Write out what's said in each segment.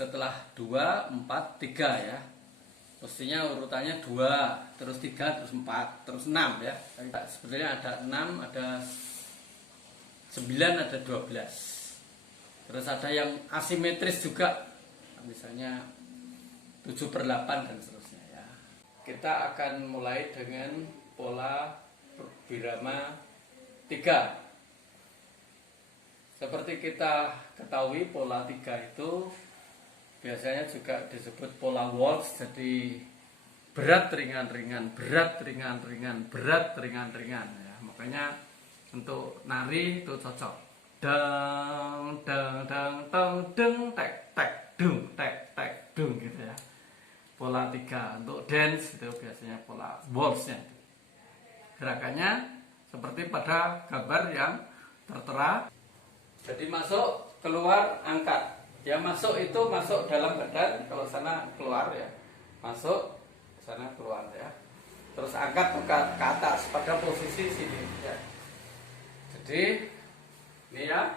setelah 2, 4, 3 ya. Mestinya urutannya 2, terus 3, terus 4, terus 6 ya. Sebenarnya ada 6, ada 9, ada 12. Terus ada yang asimetris juga, misalnya 7/8 dan seterusnya ya. Kita akan mulai dengan pola birama 3. Seperti kita ketahui, pola 3 itu biasanya juga disebut pola waltz, jadi berat ringan ringan, berat ringan ringan, berat ringan ringan ya. Makanya untuk nari itu cocok. Dang dang dang dang deng tek tek dung tek tek dung gitu ya. Pola 3 untuk dance itu biasanya pola waltznya. Gerakannya seperti pada gambar yang tertera. Jadi masuk, keluar, angkat. Ya masuk itu masuk dalam badan, kalau sana keluar ya. Masuk, sana keluar ya. Terus angkat ke atas pada posisi sini ya. Jadi ini ya.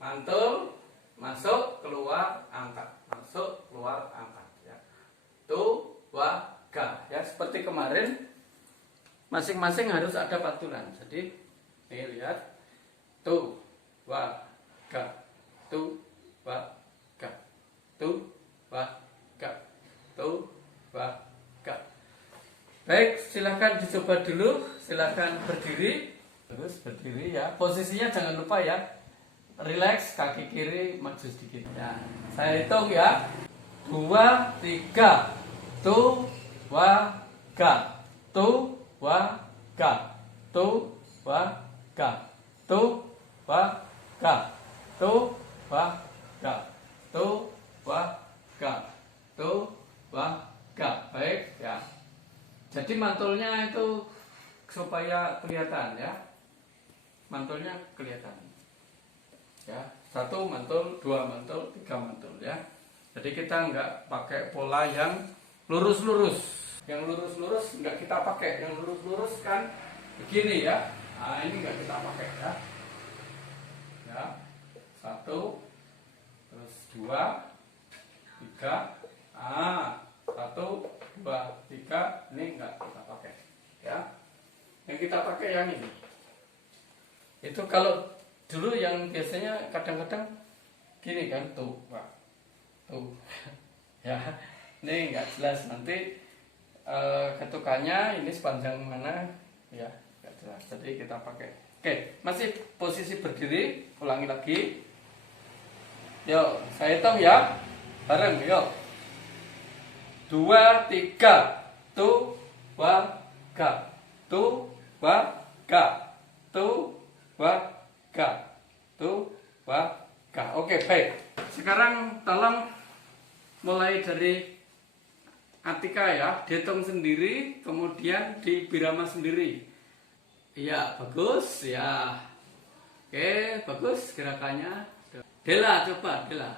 Mantul, masuk, keluar, angkat. Masuk, keluar, angkat ya. Tu, wa, ga. Ya seperti kemarin, masing-masing harus ada pantulan. Jadi ini lihat. Tu, wa, ga. Tu, wa, ga. Tu, wa, ga. Tu, wa, ga. Baik, silahkan dicoba dulu. Silahkan berdiri. Terus berdiri ya. Posisinya jangan lupa ya. Relax, kaki kiri maju sedikit ya. Saya hitung ya. 2, 3. Tu, wa, ga. Tu, wa, ga. Tu, wa, ga. Tu, wa, ga. Tu, wa, ga. Tu, wa, ga. Tu, wa, ga. Baik ya. Jadi mantulnya itu supaya kelihatan ya. Mantulnya kelihatan. Ya, 1 mantul, 2 mantul, 3 mantul ya. Jadi kita nggak pakai pola yang lurus-lurus. Yang lurus-lurus nggak kita pakai. Yang lurus-lurus kan begini ya. Nah, ini nggak kita pakai ya. Ya, 1, terus 2, 3. 1, 2, 3. Ini nggak kita pakai ya. Yang kita pakai yang ini. Itu kalau dulu yang biasanya kadang-kadang gini kan, tuh, wah, tuh, ya, ini nggak jelas nanti ketukannya ini sepanjang mana, ya, nggak jelas. Jadi kita pakai. Oke, masih posisi berdiri, ulangi lagi. Yuk, saya hitung ya, bareng, yuk. 2, 3, tu, wa, ga, tu, wa, ga, tu, wa, ga, tu, wa, ga. Oke, baik. Sekarang tolong mulai dari Atika ya, dihitung sendiri, kemudian di birama sendiri. Iya, bagus ya. Oke, bagus gerakannya. Dela, coba Dela.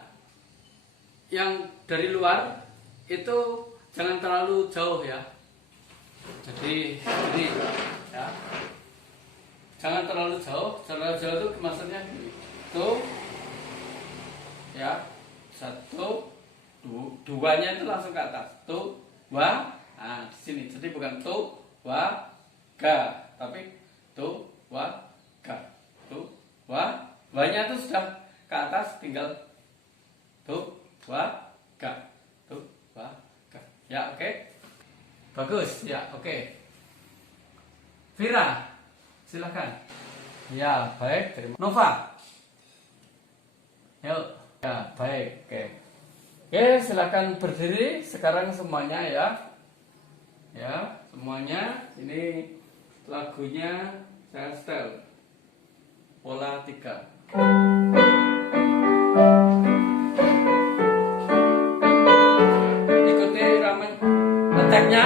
Yang dari luar itu jangan terlalu jauh ya. Jadi ini ya. Jangan terlalu jauh. Terlalu jauh itu maksudnya gini. Tuh. Ya. 1, 2-nya itu langsung ke atas. Tuh, wa. Nah, di sini. Jadi bukan tuh, wa, ga, tapi tuh, wa, ga. Tuh, wa. Wa-nya itu sudah ke atas, tinggal tuh, wa, ga. Tuh, wa, ga. Ya, oke. Bagus, ya, oke. Vira, silakan. Ya, baik. Terima. Nova. Yuk. Ya, baik. Oke. Oke, silakan berdiri sekarang semuanya ya. Ya, semuanya. Ini lagunya saya setel. Pola 3. Ikuti ramen ngeteknya.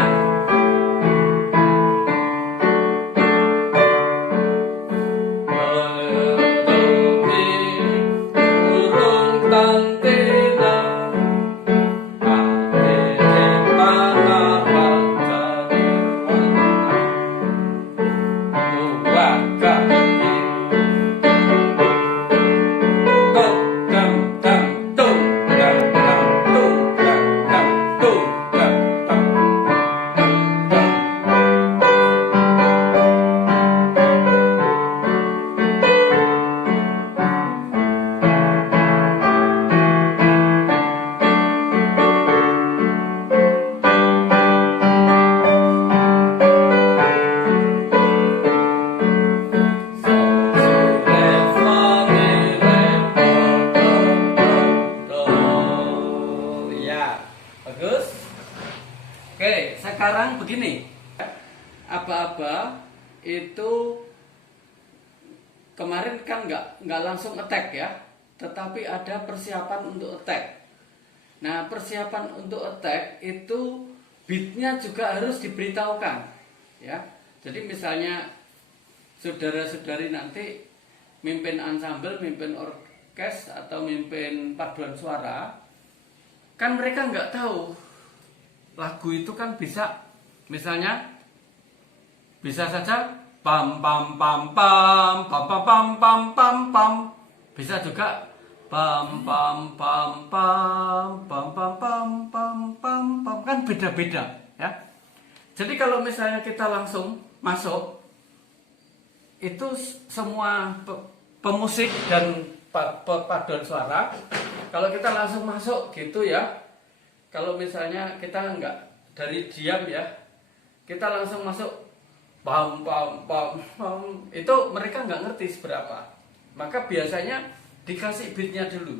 Go, go, go, go. sekarang begini, aba-aba itu kemarin kan nggak langsung attack ya, tetapi ada persiapan untuk attack. Nah, persiapan untuk attack itu beatnya juga harus diberitahukan ya. Jadi misalnya saudara-saudari nanti mimpin ensemble, mimpin orkes atau mimpin paduan suara, kan mereka nggak tahu lagu itu kan bisa, misalnya bisa saja pam pam pam pam pam pam pam pam pam pam, bisa juga pam pam pam pam pam pam pam pam pam pam, kan beda-beda ya. Jadi kalau misalnya kita langsung masuk, itu semua pemusik dan paduan suara, kalau kita langsung masuk gitu ya, kalau misalnya kita nggak dari diam ya, kita langsung masuk pam pam pam pam, itu mereka nggak ngerti seberapa. Maka biasanya dikasih beatnya dulu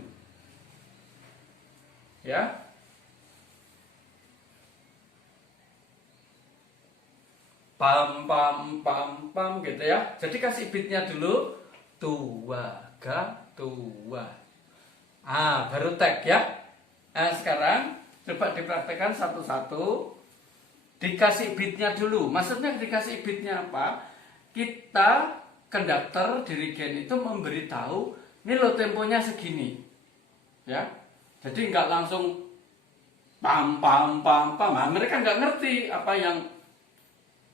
ya. Pam pam pam pam gitu ya. Jadi kasih beatnya dulu, tua ga tua, baru tag ya. Nah sekarang coba dipraktekkan satu-satu. Dikasih beatnya dulu. Maksudnya dikasih beatnya apa? Kita konduktor, dirigen itu memberitahu, ini lo temponya segini ya. Jadi nggak langsung pam pam pam pam. Nah, mereka nggak ngerti apa yang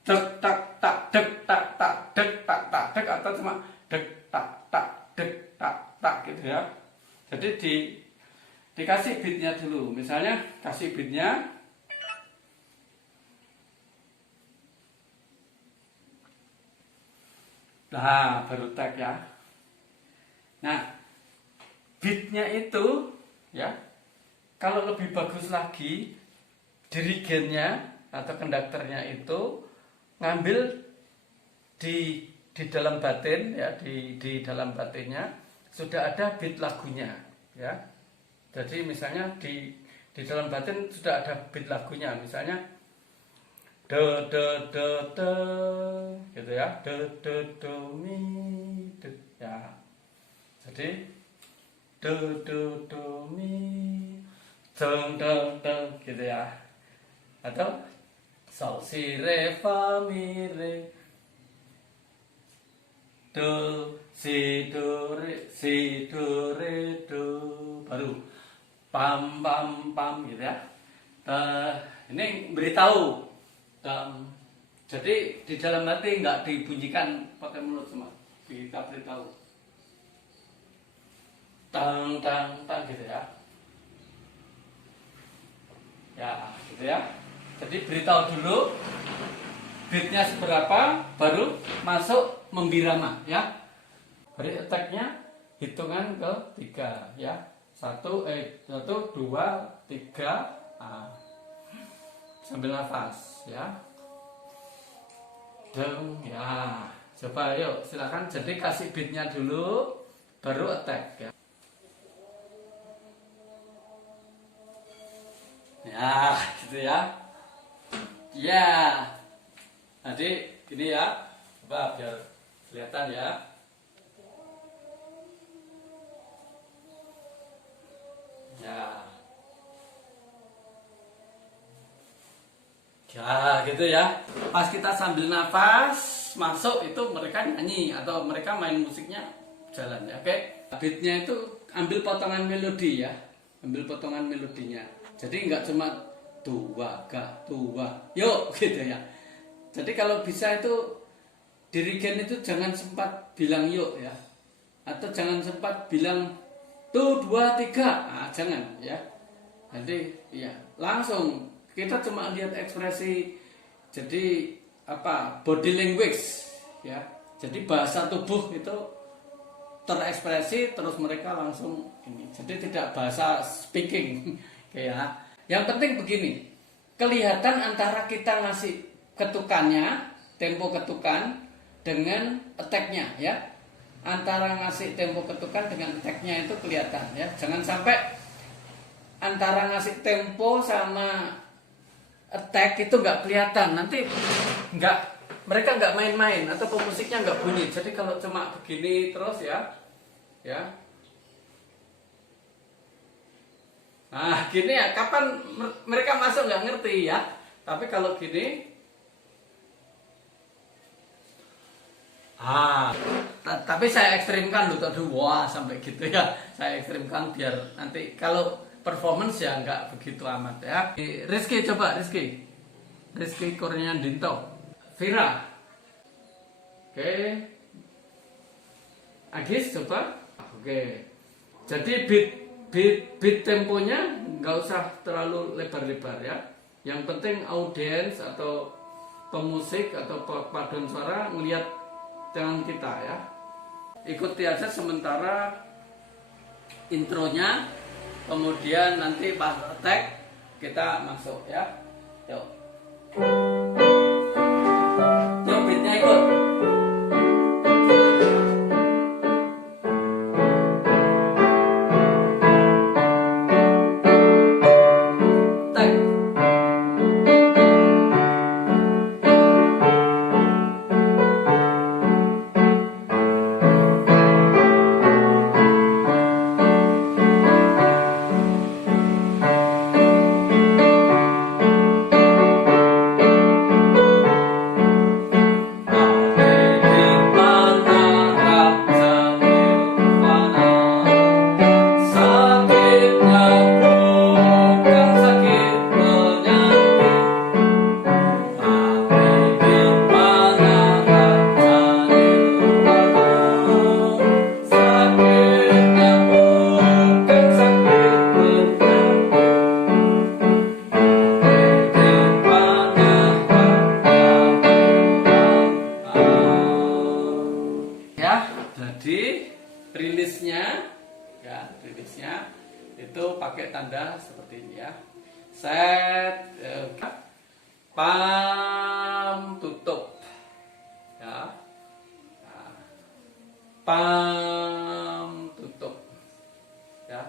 dek tak tak dek tak tak dek tak tak dek, atau cuma dek tak tak dek tak tak gitu ya. Jadi dikasih beatnya dulu. Misalnya kasih beatnya, nah baru tag ya. Nah beatnya itu ya, kalau lebih bagus lagi, dirigennya atau konduktornya itu ngambil di dalam batin ya, di dalam batinnya sudah ada beat lagunya ya. Jadi misalnya di dalam batin sudah ada beat lagunya, misalnya do do do do gitu ya, do do do mi do ya. Jadi do do do mi dong dong dong gitu ya. Atau sol si re fa mi re do si do re do, baru pam pam pam gitu ya. Ini beritahu. Jadi di dalam hati nggak dibunyikan pakai mulut semua, kita beritahu tang tang tang gitu ya. Ya gitu ya. Jadi beritahu dulu beatnya seberapa, baru masuk membirama ya. Beri attack-nya hitungan ke 3 ya. 1 2 3, sambil nafas ya. Deng ya. Coba yuk silakan. Jadi kasih beatnya dulu, baru attack ya. Ya gitu ya. Ya. Jadi gini ya. Coba biar kelihatan ya. Ya. Ya gitu ya. Pas kita sambil nafas masuk itu mereka nyanyi atau mereka main musiknya jalan ya. Oke. Beatnya itu ambil potongan melodi ya. Ambil potongan melodinya. Jadi nggak cuma tua ga tua yuk gitu ya. Jadi kalau bisa itu dirigen itu jangan sempat bilang yuk ya. Atau jangan sempat bilang tuh 2 3. Jangan ya. Nanti ya langsung kita cuma lihat ekspresi, jadi apa, body language ya. Jadi bahasa tubuh itu terekspresi, terus mereka langsung ini. Jadi tidak bahasa speaking ya. Yang penting begini, kelihatan antara kita ngasih ketukannya, tempo ketukan dengan attack-nya ya. Antara ngasih tempo ketukan dengan attack-nya itu kelihatan ya. Jangan sampai antara ngasih tempo sama attack itu nggak kelihatan, nanti mereka nggak main-main atau pemusiknya nggak bunyi. Jadi kalau cuma begini terus ya. Nah gini ya, kapan mereka masuk nggak ngerti ya. Tapi kalau gini, tapi saya ekstrimkan loh tadi, wah sampai gitu ya. Saya ekstrimkan biar nanti kalau performance ya nggak begitu amat ya. Rizky coba, Rizky Kurnian Dinto, Vira, oke, Agis coba, oke. Jadi beat temponya nggak usah terlalu lebar-lebar ya. Yang penting audiens atau pemusik atau paduan suara ngelihat dengan kita ya. Ikuti aja sementara intronya, kemudian nanti pas attack kita masuk ya. Yuk beatnya ikut. Rilisnya itu pakai tanda seperti ini ya. Set, pam, tutup ya. Pam, tutup ya.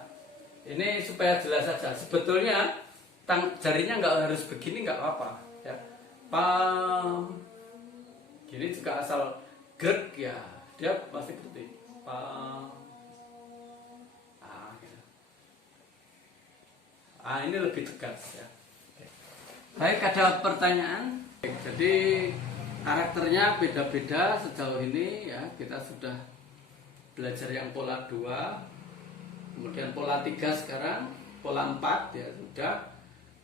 Ini supaya jelas saja. Sebetulnya jarinya nggak harus begini, nggak apa-apa ya. Pam, gini juga asal grek ya, dia pasti seperti pam. Ini lebih tegas ya. Baik, ada pertanyaan. Jadi karakternya beda-beda sejauh ini ya. Kita sudah belajar yang pola 2, kemudian pola 3 sekarang, pola 4 ya sudah,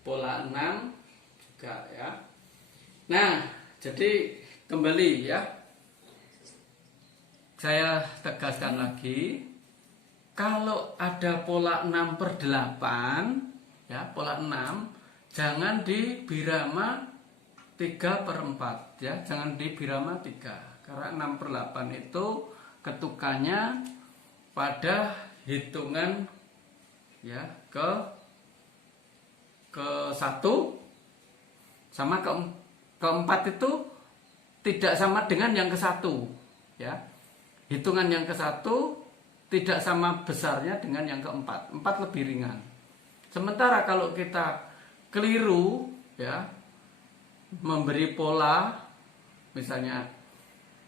pola 6 juga ya. Nah, jadi kembali ya. Saya tegaskan lagi, kalau ada pola 6/8 ya, pola 6 jangan di birama 3/4 ya, jangan di birama 3, karena 6/8 itu ketukannya pada hitungan ya ke 1 sama ke 4 itu tidak sama dengan yang ke 1 ya. Hitungan yang ke 1 tidak sama besarnya dengan yang ke 4 lebih ringan. Sementara kalau kita keliru ya, memberi pola misalnya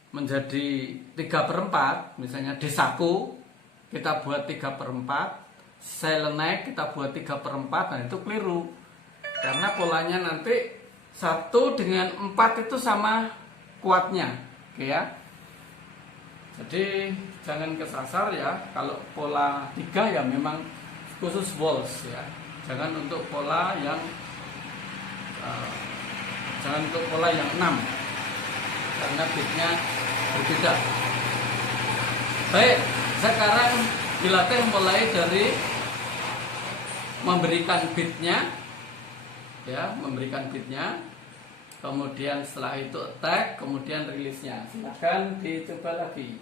menjadi 3/4, misalnya desaku kita buat 3/4, selenek kita buat 3/4, nah itu keliru. Karena polanya nanti 1 dengan 4 itu sama kuatnya, oke ya. Jadi jangan kesasar ya, kalau pola 3 ya memang khusus waltz ya, jangan untuk pola yang 6 karena beatnya berbeda. Baik, sekarang dilatih mulai dari memberikan beatnya ya, kemudian setelah itu attack, kemudian rilisnya. Silahkan dicoba lagi.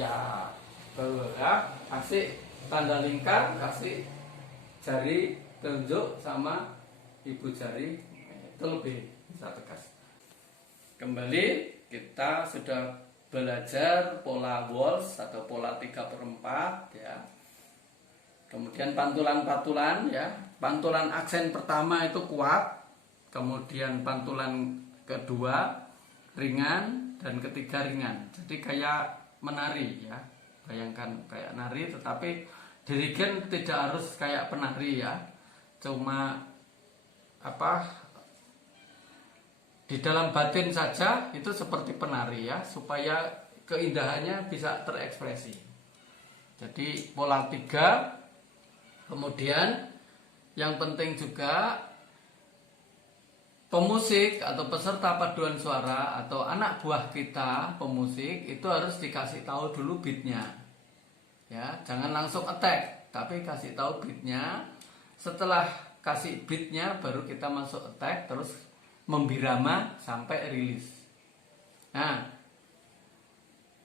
Ya, tuh ya, kasih tanda lingkar, kasih jari telunjuk sama ibu jari, itu lebih bisa tegas. Kembali kita sudah belajar pola waltz atau pola 3/4 ya. Kemudian pantulan-pantulan ya. Pantulan aksen pertama itu kuat, kemudian pantulan kedua ringan, dan ketiga ringan. Jadi kayak menari ya. Bayangkan kayak nari, tetapi dirigen tidak harus kayak penari ya. Cuma di dalam batin saja itu seperti penari ya, supaya keindahannya bisa terekspresi. Jadi pola 3. Kemudian yang penting juga pemusik atau peserta paduan suara atau anak buah kita pemusik itu harus dikasih tahu dulu beatnya ya, jangan langsung attack, tapi kasih tahu beatnya. Setelah kasih beatnya baru kita masuk attack, terus membirama sampai rilis. Nah,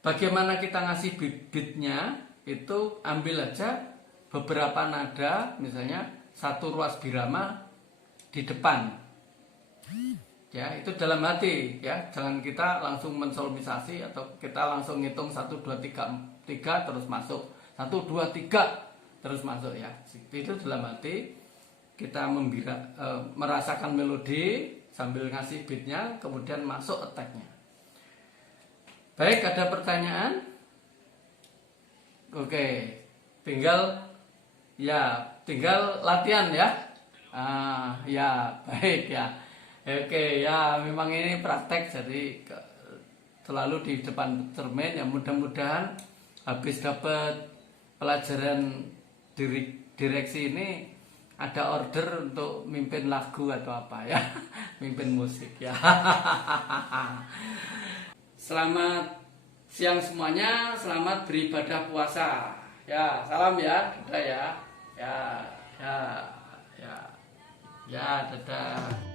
bagaimana kita ngasih beatnya? Itu ambil aja beberapa nada, misalnya satu ruas birama di depan ya, itu dalam hati ya, jangan kita langsung mensolmisasi atau kita langsung ngitung 1, 2, 3 terus masuk 1, 2, 3 terus masuk ya. Itu dalam hati kita merasakan melodi sambil ngasih beatnya, kemudian masuk attacknya. Baik, ada pertanyaan? Oke, tinggal latihan ya. Ya baik ya. Oke ya, memang ini praktek, jadi selalu di depan cermin ya. Mudah-mudahan habis dapat pelajaran direksi ini ada order untuk mimpin lagu atau apa ya, mimpin musik ya. Selamat siang semuanya, selamat beribadah puasa ya, salam ya, dadah ya, ya, dadah.